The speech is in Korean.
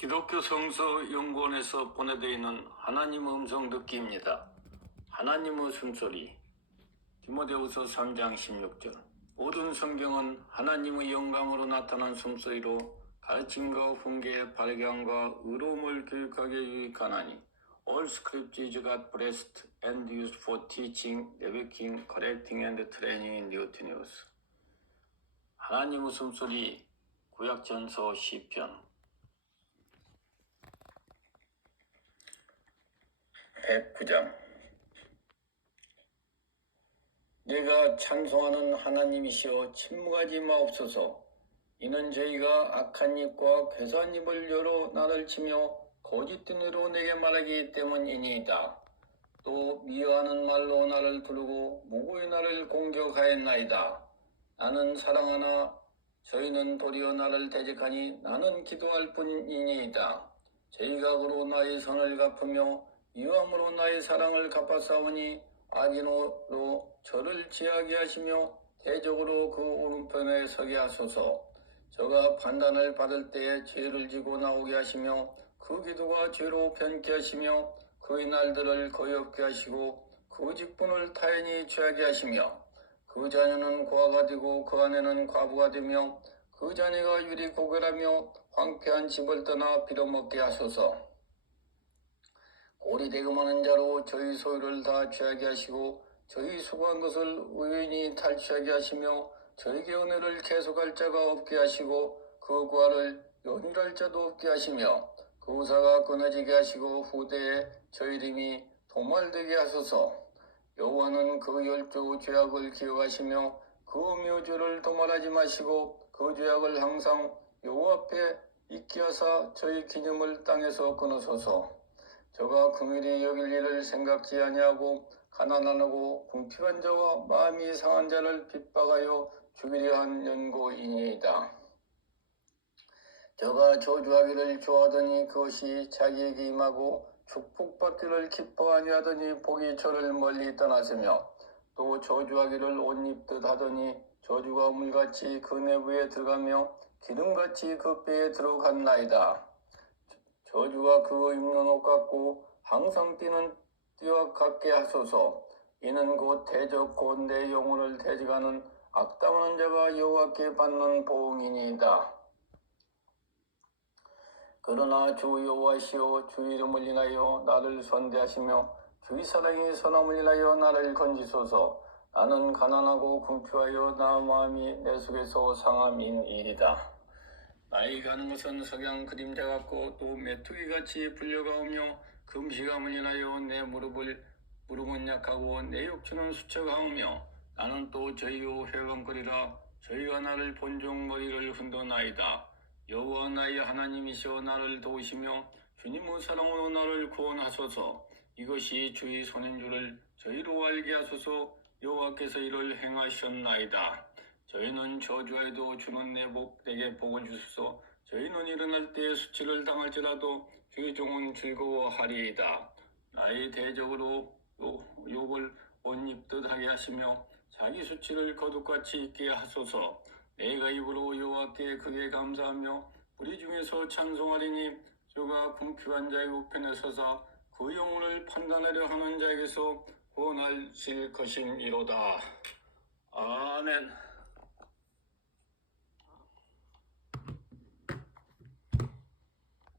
기독교 성서 연구원에서 보내드리는 하나님의 음성 듣기입니다. 하나님의 숨소리 디모데후서 3장 16절 모든 성경은 하나님의 영광으로 나타난 숨소리로 가르침과 훈계, 발견과 의로움을 교육하게 유익하나니 All scripture is God blessed and used for teaching, rebuking, correcting and training in righteousness. 하나님의 숨소리 구약전서 시편 109장. 내가 찬송하는 하나님이시여 침묵하지 마옵소서. 이는 저희가 악한 입과 괴수한 입을 열어 나를 치며 거짓된 의로 내게 말하기 때문이니이다. 또 미워하는 말로 나를 두르고 무고히 나를 공격하였나이다. 나는 사랑하나 저희는 도리어 나를 대적하니 나는 기도할 뿐이니이다. 저희가 그로 나의 선을 갚으며 유함으로 나의 사랑을 갚아싸우니 악인으로 저를 지하게 하시며 대적으로 그 오른편에 서게 하소서. 저가 판단을 받을 때에 죄를 지고 나오게 하시며 그 기도가 죄로 변케 하시며 그의 날들을 거역게 하시고 그 직분을 타인이 취하게 하시며 그 자녀는 고아가 되고 그 아내는 과부가 되며 그 자녀가 유리 고결하며 황폐한 집을 떠나 빌어먹게 하소서 꼴이 대금하는 자로 저희 소유를 다 취하게 하시고 저희 수고한 것을 우연히 탈취하게 하시며 저에게 은혜를 계속할 자가 없게 하시고 그 구하를 연일할 자도 없게 하시며 그 우사가 끊어지게 하시고 후대에 저희 이름이 도말되게 하소서. 여호와는 그 열조 죄악을 기억하시며 그 묘주를 도말하지 마시고 그 죄악을 항상 여호와 앞에 잊게 하사 저희 기념을 땅에서 끊으소서 저가 긍휼히 여길 일을 생각지 아니하고 가난하고 궁핍한 자와 마음이 상한 자를 핍박하여 죽이려 한 연고이니이다. 저가 저주하기를 좋아하더니 그것이 자기에게 임하고 축복받기를 기뻐 아니하더니 복이 저를 멀리 떠났으며 또 저주하기를 옷 입듯 하더니 저주가 물같이 그 내부에 들어가며 기름같이 그 뼈에 들어갔나이다. 저주가 그옷 같고 항상 뛰는 띠와 같게 하소서. 이는 곧 대적 곧 내 영혼을 대적하는 악당하는 자가 여호와께 받는 보응이니이다. 그러나 주 여호와시오 주 이름을 인하여 나를 선대하시며 주의 사랑이 선함을 인하여 나를 건지소서. 나는 가난하고 궁핍하여 나 마음이 내 속에서 상함이니이다. 나이 가는 것은 석양 그림자 같고 또 메뚜기 같이 불려가오며 금시감을 인하여 내 무릎을 무릎은 약하고 내 육체는 수척하오며 나는 또 저희요 회방거리라 저희가 나를 본종 머리를 흔드나이다. 여호와 나의 하나님이시여 나를 도우시며 주님의 사랑으로 나를 구원하소서. 이것이 주의 손인 줄을 저희로 알게 하소서. 여호와께서 이를 행하셨나이다 저희는 저주에도 주는 내복 내게 복을 주소서. 저희는 일어날 때에 수치를 당할지라도 주의 종은 즐거워하리이다. 나의 대적으로 요- 욕을 옷 입듯 하게 하시며 자기 수치를 거룩같이 입게 하소서. 내가 입으로 여호와께 크게 감사하며 우리 중에서 찬송하리니 주가 궁핍한 자의 우편에 서사 그 영혼을 판단하려 하는 자에게서 구원하실 것임이로다. 아멘